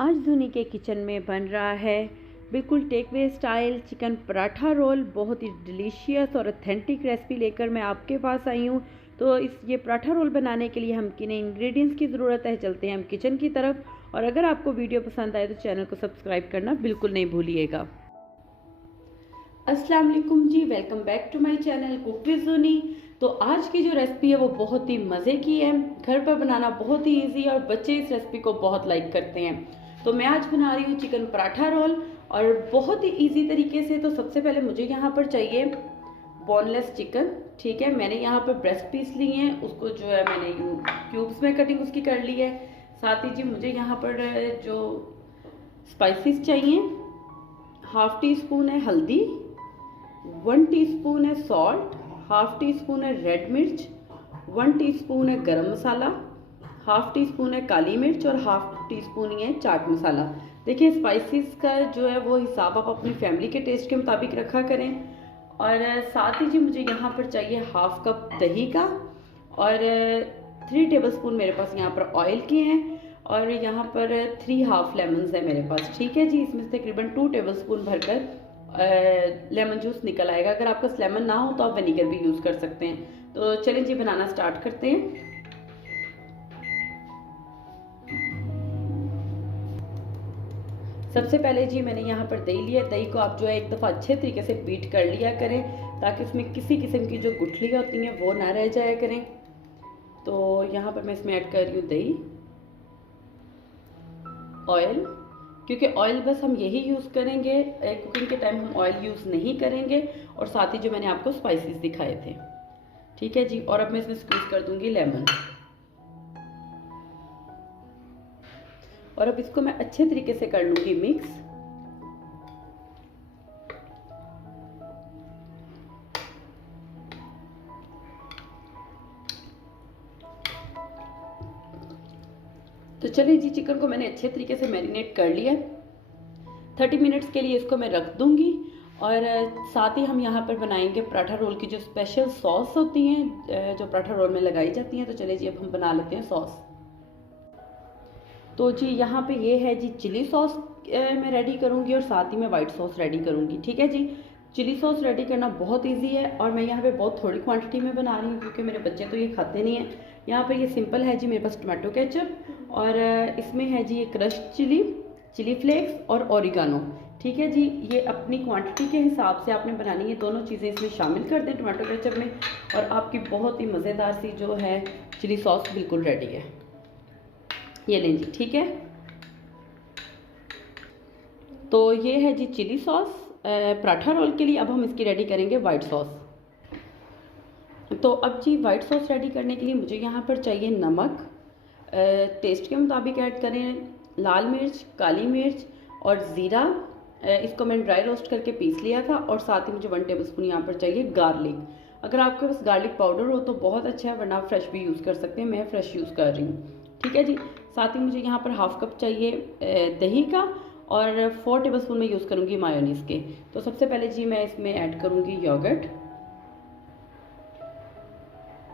आज धोनी के किचन में बन रहा है बिल्कुल टेक वे स्टाइल चिकन पराठा रोल। बहुत ही डिलीशियस और ऑथेंटिक रेसिपी लेकर मैं आपके पास आई हूँ। तो ये पराठा रोल बनाने के लिए हम किन इंग्रेडिएंट्स की ज़रूरत है, चलते हैं हम किचन की तरफ। और अगर आपको वीडियो पसंद आए तो चैनल को सब्सक्राइब करना बिल्कुल नहीं भूलिएगा। अस्सलाम वालेकुम जी, welcome back to my channel cook with Zuni. तो आज की जो रेसिपी है वो बहुत ही मज़े की है, घर पर बनाना बहुत ही इजी है और बच्चे इस रेसिपी को बहुत लाइक करते हैं। तो मैं आज बना रही हूँ चिकन पराठा रोल और बहुत ही इजी तरीके से। तो सबसे पहले मुझे यहाँ पर चाहिए बोनलेस चिकन। ठीक है, मैंने यहाँ पर ब्रेस्ट पीस लिए हैं, उसको जो है मैंने क्यूब्स में कटिंग उसकी कर ली है। साथ ही जी मुझे यहाँ पर जो स्पाइसेस चाहिए, हाफ टी स्पून है हल्दी, 1 टीस्पून है सॉल्ट, हाफ टी स्पून है रेड मिर्च, 1 टीस्पून है गरम मसाला, हाफ टी स्पून है काली मिर्च और हाफ टी स्पून ही है चाट मसाला। देखिए स्पाइसेस का जो है वो हिसाब आप अपनी फैमिली के टेस्ट के मुताबिक रखा करें। और साथ ही जी मुझे यहाँ पर चाहिए हाफ कप दही का और 3 टेबलस्पून मेरे पास यहाँ पर ऑयल के हैं और यहाँ पर 3 हाफ लेमन्स है मेरे पास। ठीक है जी, इसमें से तकरीबन 2 टेबलस्पून भरकर लेमन जूस निकल आएगा। अगर आपका लेमन ना हो तो आप विनीगर भी यूज़ कर सकते हैं। तो चलें जी बनाना स्टार्ट करते हैं। सबसे पहले जी मैंने यहाँ पर दही लिया। दही को आप जो है एक दफ़ा अच्छे तरीके से बीट कर लिया करें ताकि उसमें किसी किस्म की जो गुठली होती हैं वो ना रह जाया करें। तो यहाँ पर मैं इसमें ऐड कर रही हूँ दही, ऑयल, क्योंकि ऑयल बस हम यही यूज़ करेंगे, कुकिंग के टाइम हम ऑयल यूज़ नहीं करेंगे। और साथ ही जो मैंने आपको स्पाइसेस दिखाए थे। ठीक है जी, और अब मैं इसमें स्क्वीज कर दूंगी लेमन। और अब इसको मैं अच्छे तरीके से कर लूंगी मिक्स। तो चलिए जी, चिकन को मैंने अच्छे तरीके से मैरिनेट कर लिया। 30 मिनट्स के लिए इसको मैं रख दूंगी। और साथ ही हम यहाँ पर बनाएंगे पराठा रोल की जो स्पेशल सॉस होती हैं जो पराठा रोल में लगाई जाती हैं। तो चलिए जी अब हम बना लेते हैं सॉस। तो जी यहाँ पे ये है जी चिली सॉस मैं रेडी करूँगी और साथ ही मैं वाइट सॉस रेडी करूँगी। ठीक है जी, चिली सॉस रेडी करना बहुत इजी है और मैं यहाँ पे बहुत थोड़ी क्वांटिटी में बना रही हूँ क्योंकि मेरे बच्चे तो ये खाते नहीं हैं। यहाँ पर ये सिंपल है जी, मेरे पास टमाटो केचप और इसमें है जी ये क्रश्ड चिली फ्लेक्स और ओरिगानो। ठीक है जी, ये अपनी क्वांटिटी के हिसाब से आपने बनानी है। दोनों चीज़ें इसमें शामिल कर दें टमाटो केचप में और आपकी बहुत ही मज़ेदार सी जो है चिली सॉस बिल्कुल रेडी है। ये लें जी। ठीक है, तो ये है जी चिली सॉस पराठा रोल के लिए। अब हम इसकी रेडी करेंगे वाइट सॉस। तो अब जी वाइट सॉस रेडी करने के लिए मुझे यहाँ पर चाहिए नमक, टेस्ट के मुताबिक ऐड करें, लाल मिर्च, काली मिर्च और ज़ीरा। इसको मैंने ड्राई रोस्ट करके पीस लिया था। और साथ ही मुझे 1 टेबलस्पून यहाँ पर चाहिए गार्लिक। अगर आपके पास गार्लिक पाउडर हो तो बहुत अच्छा है, वरना आप फ्रेश भी यूज़ कर सकते हैं। मैं फ्रेश यूज़ कर रही हूँ। ठीक है जी, साथ ही मुझे यहाँ पर हाफ कप चाहिए दही का और 4 टेबलस्पून में यूज़ करूँगी मायोनीज़ के। तो सबसे पहले जी मैं इसमें ऐड करूँगी योगर्ट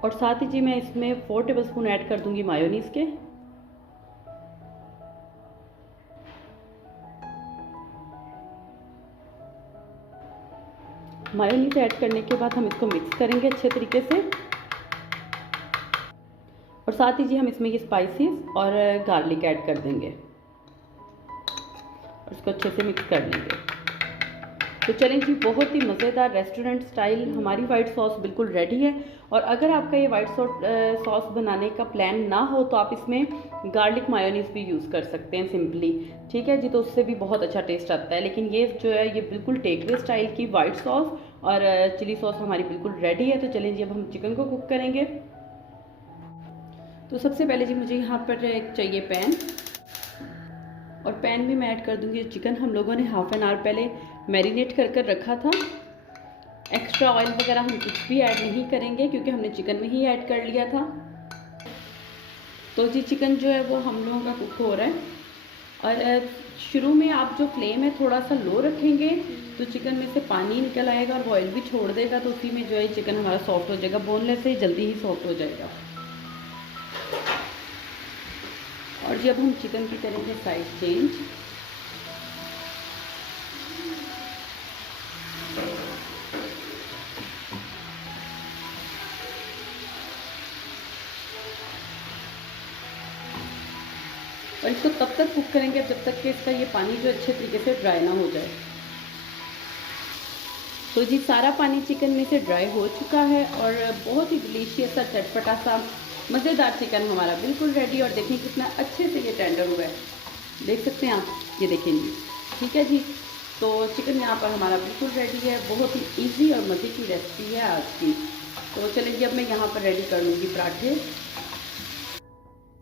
और साथ ही जी मैं इसमें 4 टेबलस्पून ऐड कर दूँगी मायोनीज़ के। मायोनीज़ ऐड करने के बाद हम इसको मिक्स करेंगे अच्छे तरीके से। और साथ ही जी हम इसमें ये स्पाइसेस और गार्लिक ऐड कर देंगे और इसको अच्छे से मिक्स कर लेंगे। तो चलें जी, बहुत ही मज़ेदार रेस्टोरेंट स्टाइल हमारी वाइट सॉस बिल्कुल रेडी है। और अगर आपका ये वाइट सॉस बनाने का प्लान ना हो तो आप इसमें गार्लिक मायोनीज़ भी यूज़ कर सकते हैं सिंपली। ठीक है जी, तो उससे भी बहुत अच्छा टेस्ट आता है। लेकिन ये जो है ये बिल्कुल टेकवे स्टाइल की वाइट सॉस और चिली सॉस हमारी बिल्कुल रेडी है। तो चलें जी अब हम चिकन को कुक करेंगे। तो सबसे पहले जी मुझे यहाँ पर एक चाहिए पैन और पैन में मैं ऐड कर दूँगी चिकन। हम लोगों ने हाफ एन आवर पहले मैरिनेट कर कर रखा था। एक्स्ट्रा ऑयल वगैरह हम कुछ भी ऐड नहीं करेंगे क्योंकि हमने चिकन में ही ऐड कर लिया था। तो जी चिकन जो है वो हम लोगों का कुक हो रहा है और शुरू में आप जो फ्लेम है थोड़ा सा लो रखेंगे तो चिकन में से पानी निकल आएगा और ऑयल भी छोड़ देगा। तो उसी में जो है चिकन हमारा सॉफ्ट हो जाएगा, बोनलेस से जल्दी ही सॉफ्ट हो जाएगा। और जब हम चिकन की करेंगे साइड चेंज, और इसको तब तक कुक करेंगे जब तक कि इसका ये पानी जो अच्छे तरीके से ड्राई ना हो जाए। तो जी सारा पानी चिकन में से ड्राई हो चुका है और बहुत ही डिलीशियस सा चटपटा सा मज़ेदार चिकन हमारा बिल्कुल रेडी। और देखें कितना अच्छे से ये टेंडर हुआ है, देख सकते हैं आप, ये देखें जी। ठीक है जी, तो चिकन यहाँ पर हमारा बिल्कुल रेडी है। बहुत ही इजी और मज़े की रेसिपी है आज की। तो चलिए अब मैं यहाँ पर रेडी कर लूँगी पराठे।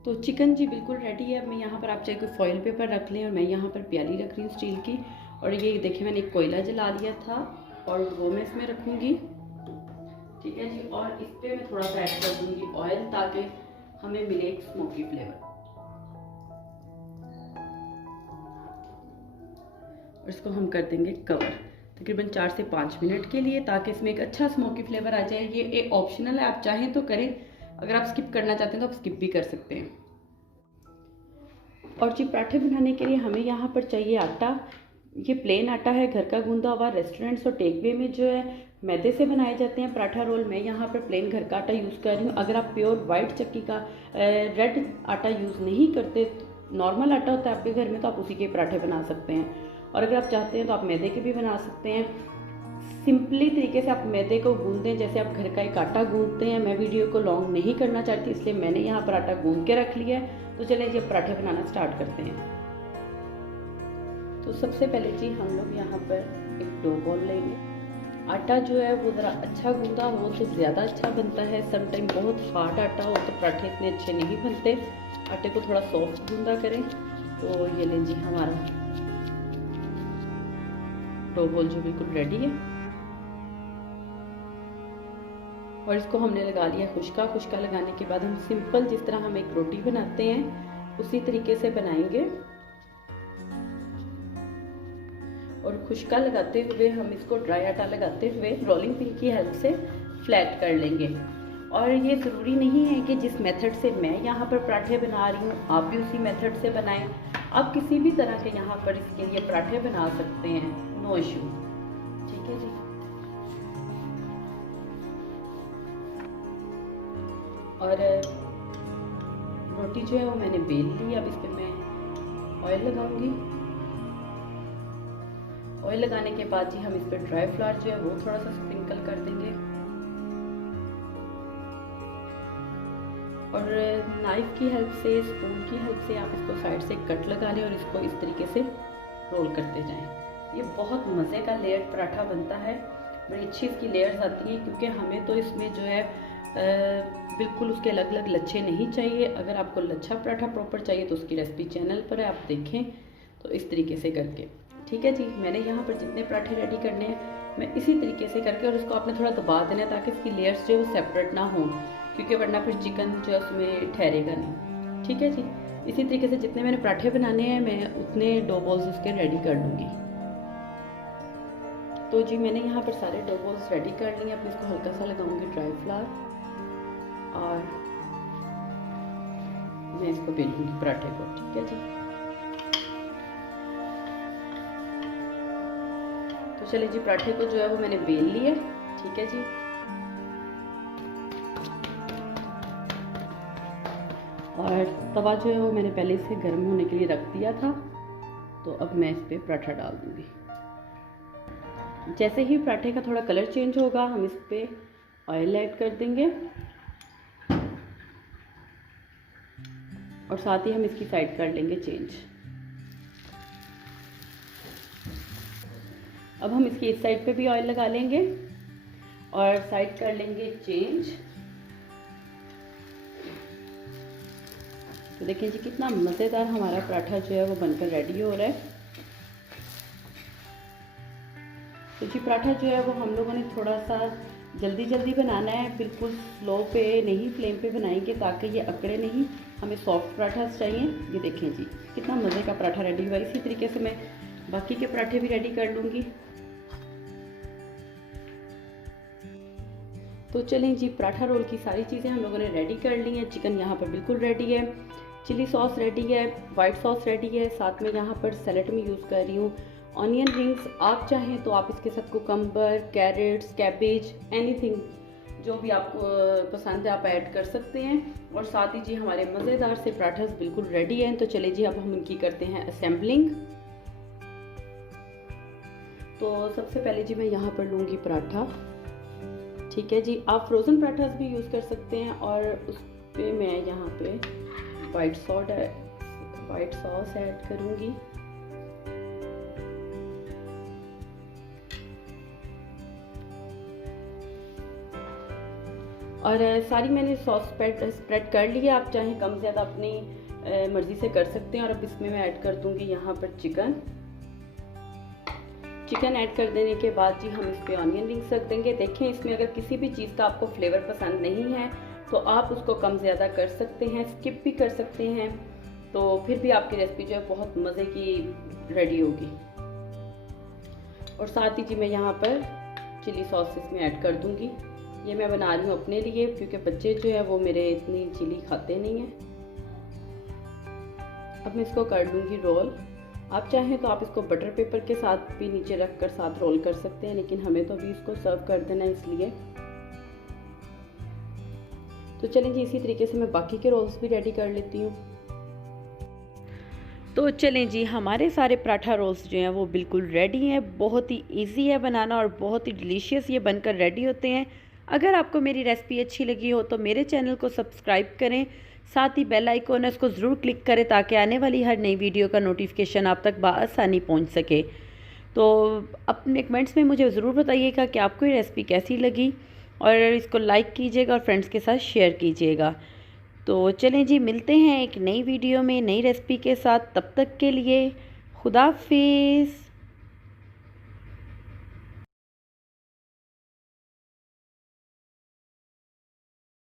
तो चिकन जी बिल्कुल रेडी है। मैं यहाँ पर, आप चाहे कोई फॉइल पेपर रख लें, और मैं यहाँ पर प्याली रख रही हूँ स्टील की। और ये देखिए मैंने एक कोयला जला लिया था और वो मैं इसमें रखूँगी। ठीक है जी, और इस पर मैं थोड़ा सा ऐड कर दूँगी ऑयल ताकि हमें मिले एक स्मोकी फ्लेवर। और इसको हम कर देंगे कवर तकरीबन 4 से 5 मिनट के लिए, ताकि इसमें एक अच्छा स्मोकी फ्लेवर आ जाए। ये एक ऑप्शनल है, आप चाहें तो करें, अगर आप स्किप करना चाहते हैं तो आप स्किप भी कर सकते हैं। और जी पराठे बनाने के लिए हमें यहाँ पर चाहिए आटा। ये प्लेन आटा है, घर का गूंदा हुआ। रेस्टोरेंट्स और टेकवे में जो है मैदे से बनाए जाते हैं पराठा रोल। मैं यहाँ पर प्लेन घर का आटा यूज़ कर रही हूँ। अगर आप प्योर वाइट चक्की का रेड आटा यूज़ नहीं करते, नॉर्मल आटा होता है आपके घर में, तो आप उसी के पराठे बना सकते हैं। और अगर आप चाहते हैं तो आप मैदे के भी बना सकते हैं। सिंपली तरीके से आप मैदे को गूंदें जैसे आप घर का एक आटा गूंदते हैं। मैं वीडियो को लॉन्ग नहीं करना चाहती, इसलिए मैंने यहाँ पर आटा गूंद के रख लिया है। तो चलिए जी अब पराठे बनाना स्टार्ट करते हैं। तो सबसे पहले जी हम लोग यहाँ पर एक डो बॉल लेंगे। आटा जो है वो ज़रा अच्छा गूंदा हो तो ज़्यादा अच्छा बनता है। समटाइम बहुत हार्ड आटा हो तो पराठे इतने अच्छे नहीं बनते। आटे को थोड़ा सॉफ्ट गूंदा करें। तो ये लें जी हमारा डो बॉल जो बिल्कुल रेडी है। और इसको हमने लगा लिया खुश्का। खुश्का लगाने के बाद हम सिंपल जिस तरह हम एक रोटी बनाते हैं उसी तरीके से बनाएंगे। और खुश्का लगाते हुए हम इसको ड्राई आटा लगाते हुए रोलिंग पिन की हेल्प से फ्लैट कर लेंगे। और ये ज़रूरी नहीं है कि जिस मेथड से मैं यहाँ पर पराठे बना रही हूँ आप भी उसी मेथड से बनाएं। आप किसी भी तरह के यहाँ पर इसके लिए पराठे बना सकते हैं, नो इशू। ठीक है जी। और रोटी जो है वो मैंने बेल ली। अब इस पर मैं ऑयल लगाऊंगी। ऑयल लगाने के बाद जी हम इस पर ड्राई फ्लावर जो है वो थोड़ा सा स्प्रिंकल कर देंगे। और नाइफ की हेल्प से, स्पून की हेल्प से आप इसको साइड से कट लगा लें और इसको इस तरीके से रोल करते जाएं। ये बहुत मज़े का लेयर्ड पराठा बनता है। बड़ी अच्छी इसकी लेयर्स आती हैं, क्योंकि हमें तो इसमें जो है बिल्कुल उसके अलग अलग लच्छे नहीं चाहिए। अगर आपको लच्छा पराठा प्रॉपर चाहिए तो उसकी रेसिपी चैनल पर है, आप देखें। तो इस तरीके से करके, ठीक है जी। मैंने यहाँ पर जितने पराठे रेडी करने हैं मैं इसी तरीके से करके, और इसको आपने थोड़ा दबा देना है ताकि इसकी लेयर्स जो है वो सेपरेट ना हो, क्योंकि वरना फिर चिकन जो है उसमें ठहरेगा नहीं। ठीक है जी। इसी तरीके से जितने मैंने पराठे बनाने हैं मैं उतने डो बॉल्स उसके रेडी कर लूँगी। तो जी मैंने यहाँ पर सारे डो बॉल्स रेडी कर लिए। अब इसको हल्का सा लगाऊंगी ड्राई फ्लावर और मैं इसको बेलूंगी पराठे को। ठीक है जी। तो चलिए जी पराठे को जो है वो मैंने बेल लिया। ठीक है जी। और तवा जो है वो मैंने पहले से गर्म होने के लिए रख दिया था। तो अब मैं इस पर पराठा डाल दूंगी। जैसे ही पराठे का थोड़ा कलर चेंज होगा हम इस पर ऑयल ऐड कर देंगे और साथ ही हम इसकी साइड कर लेंगे चेंज। अब हम इसकी इस साइड पे भी ऑयल लगा लेंगे और साइड कर लेंगे चेंज। तो देखें जी कितना मज़ेदार हमारा पराठा जो है वो बनकर रेडी हो रहा है। तो जी पराठा जो है वो हम लोगों ने थोड़ा सा जल्दी जल्दी बनाना है, बिल्कुल स्लो पे नहीं, फ्लेम पे बनाएंगे ताकि ये अकड़े नहीं। हमें सॉफ्ट पराठा चाहिए। ये देखें जी कितना मज़े का पराठा रेडी हुआ। इसी तरीके से मैं बाकी के पराठे भी रेडी कर लूँगी। तो चलें जी पराठा रोल की सारी चीज़ें हम लोगों ने रेडी कर ली हैं। चिकन यहाँ पर बिल्कुल रेडी है। चिली सॉस रेडी है, वाइट सॉस रेडी है, साथ में यहाँ पर सैलेड में यूज़ कर रही हूँ ऑनियन रिंग्स। आप चाहें तो आप इसके साथ कुकम्बर, कैरेट्स, कैबेज, एनीथिंग जो भी आपको पसंद है आप ऐड कर सकते हैं। और साथ ही जी हमारे मज़ेदार से पराठास बिल्कुल रेडी हैं। तो चलिए जी अब हम इनकी करते हैं असेंबलिंग। तो सबसे पहले जी मैं यहाँ पर लूँगी पराठा। ठीक है जी, आप फ्रोज़न पराठास भी यूज़ कर सकते हैं। और उस पर मैं यहाँ पे वाइट सॉस ऐड करूँगी। और सारी मैंने सॉस स्प्रेड कर ली है। आप चाहें कम ज़्यादा अपनी मर्ज़ी से कर सकते हैं। और अब इसमें मैं ऐड कर दूँगी यहाँ पर चिकन ऐड कर देने के बाद जी हम इस पर ऑनियन रिंग्स रख देंगे। देखें इसमें अगर किसी भी चीज़ का आपको फ्लेवर पसंद नहीं है तो आप उसको कम ज़्यादा कर सकते हैं, स्किप भी कर सकते हैं। तो फिर भी आपकी रेसिपी जो है बहुत मज़े की रेडी होगी। और साथ ही जी मैं यहाँ पर चिली सॉस इसमें ऐड कर दूँगी। ये मैं बना रही हूँ अपने लिए क्योंकि बच्चे जो है वो मेरे इतनी चिली खाते नहीं हैं। अब मैं इसको कर लूँगी रोल। आप चाहें तो आप इसको बटर पेपर के साथ भी नीचे रख कर साथ रोल कर सकते हैं, लेकिन हमें तो अभी इसको सर्व कर देना है इसलिए। तो चलें जी इसी तरीके से मैं बाकी के रोल्स भी रेडी कर लेती हूँ। तो चलें जी हमारे सारे पराठा रोल्स जो हैं वो बिल्कुल रेडी हैं। बहुत ही इजी है बनाना और बहुत ही डिलीशियस ये बनकर रेडी होते हैं। अगर आपको मेरी रेसिपी अच्छी लगी हो तो मेरे चैनल को सब्सक्राइब करें, साथ ही बेल आइकॉन है उसको ज़रूर क्लिक करें ताकि आने वाली हर नई वीडियो का नोटिफिकेशन आप तक बआसानी पहुंच सके। तो अपने कमेंट्स में मुझे ज़रूर बताइएगा कि आपको ये रेसिपी कैसी लगी और इसको लाइक कीजिएगा और फ्रेंड्स के साथ शेयर कीजिएगा। तो चलें जी मिलते हैं एक नई वीडियो में नई रेसिपी के साथ। तब तक के लिए खुदा हाफिज़।